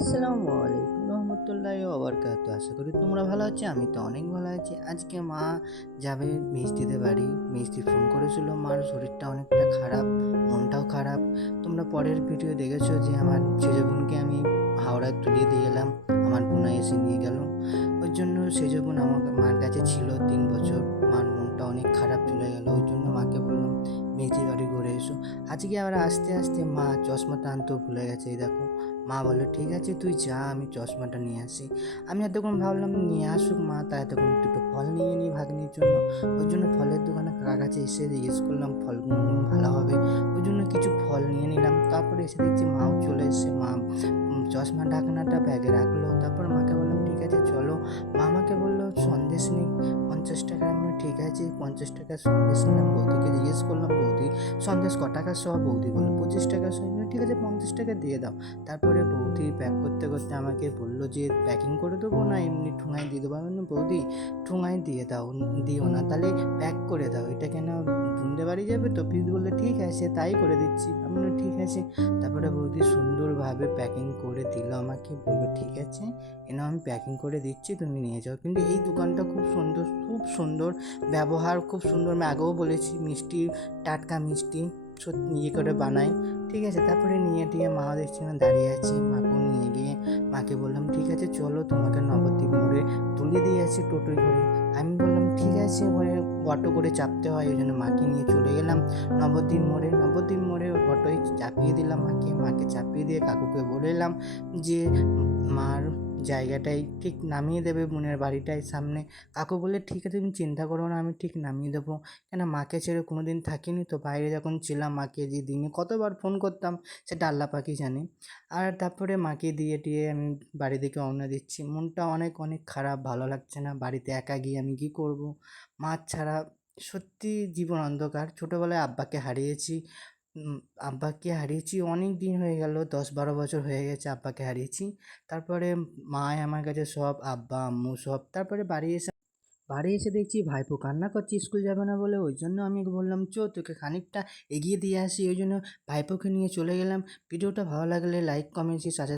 আসসালামু আলাইকুম রহমতুল্লাহি ওয়া বারাকাতুহু। আশা করি তোমরা ভালো আছো। আমি তো অনেক ভালো আছি। আজকে মা যাবে মিষ্টিদের বাড়ি। মিষ্টি ফোন করেছিল, মার শরীরটা অনেকটা খারাপ, মনটাও খারাপ। তোমরা পরের ভিডিও দেখেছো যে আমার সেজো বোনকে আমি হাওড়ায় তুলিয়ে দিয়ে এলাম, আমার বোনা এসে নিয়ে গেল। ওই জন্য সেজো বোন আমাকে মার কাছে ছিল 3 বছর। মার মনটা অনেক খারাপ চলে গেল, ওই জন্য মাকে বললাম মিষ্টির বাড়ি ঘুরে এসো। আজকে আবার আস্তে আস্তে মা চশমাটা আনতেও ভুলে গেছে। এই দেখো, মা বললো ঠিক আছে তুই যা, আমি চশমাটা নিয়ে আসি। আমি এতক্ষণ ভাবলাম নিয়ে আসুক মা, তা এতক্ষণ দুটো ফল নিয়ে নিই ভাগ্নির জন্য। ওই জন্য ফলের দোকানে কাকার কাছে এসে জিজ্ঞেস করলাম ফলগুলো ভালো হবে, ওই জন্য কিছু ফল নিয়ে নিলাম। তারপরে এসে দেখছি মাও চলে এসে, মা চশমা ঢাকনাটা ব্যাগে রাখলো। তারপর মাকে বললাম ঠিক আছে চলো। মা আমাকে বললো সন্দেশ নিই 50 টাকা। আমি ঠিক আছে 50 টাকার সন্দেশ নিলাম। বৌদিকে জিজ্ঞেস করলাম বৌদি সন্দেশ ক টাকা সহ? বৌদি বললো 25 টাকা সহ। ঠিক আছে 50 টাকা দিয়ে দাও। তারপরে বৌদি প্যাক করতে করতে আমাকে বললো যে প্যাকিং করে দেবো না এমনি ঠুঙায় দিয়ে দেবো? আমি বললাম বৌদি ঠুঙায় দিয়ে দাও, দিও না, তাহলে প্যাক করে দাও, এটা কেন বুনদে বাড়ি যাবে তো? পিস বললে ঠিক আছে তাই করে দিচ্ছি। আমি বললাম ঠিক আছে। তারপরে বৌদি সুন্দরভাবে প্যাকিং করে দিল আমাকে, বললো ঠিক আছে এনাও আমি প্যাকিং করে দিচ্ছি, তুমি নিয়ে যাও। কিন্তু এই দোকানটা খুব সুন্দর, খুব সুন্দর ব্যবহার, খুব সুন্দর। আমি আগেও বলেছি মিষ্টি, টাটকা মিষ্টি সত্যি ইয়ে করে বানাই। ঠিক আছে, তারপরে নিয়ে টিয়ে মা দেখছি না দাঁড়িয়ে আছে। মাকেও নিয়ে গিয়ে মাকে বললাম ঠিক আছে চলো তোমাকে নবদ্বীপ মোড়ে তুলে দিয়ে আসি টোটোয় করে। আমি বললাম ঠিক আছে, ওখানে অটো করে চাপতে হয়, ওই জন্য মাকে নিয়ে চলে গেলাম নবদ্বীপ মোড়ে। নবদ্বীপ মোড়ে অটোয় চাপিয়ে দিলাম মাকে। মাকে চাপিয়ে দিয়ে কাকুকে বলে এলাম যে মার জায়গাটাই ঠিক নামিয়ে দেবে বোনের বাড়িটাই সামনে। কাকু বলে ঠিক আছে তুমি চিন্তা করো না, আমি ঠিক নামিয়ে দেবো। কেন মাকে ছেড়ে কোনো দিন থাকিনি তো, বাইরে যখন ছিলাম মাকে যে দিনে কতবার ফোন করতাম সেটা আল্লাহ পাকই জানে। আর তারপরে মাকে দিয়ে টিয়ে আমি বাড়ি দিকে রওনা দিচ্ছি। মনটা অনেক অনেক খারাপ, ভালো লাগছে না। বাড়িতে একা গিয়ে আমি কি করব? মা ছাড়া সত্যি জীবন অন্ধকার। ছোটোবেলায় আব্বাকে হারিয়েছি। উম, আব্বাকে হারিয়েছি অনেক দিন হয়ে গেল, 10-12 বছর হয়ে গেছে আব্বাকে হারিয়েছি। তারপরে মায় আমার কাছে সব, আব্বা আম্মু সব। তারপরে বাড়ি এসে দেখছি ভাইপো কান্না করছে স্কুল যাবে না বলে। ওই জন্য আমি বললাম তোকে খানিকটা এগিয়ে দিয়ে আসি। ওই জন্য ভাইপোকে নিয়ে চলে গেলাম। ভিডিওটা ভালো লাগলে লাইক কমেন্ট সাথে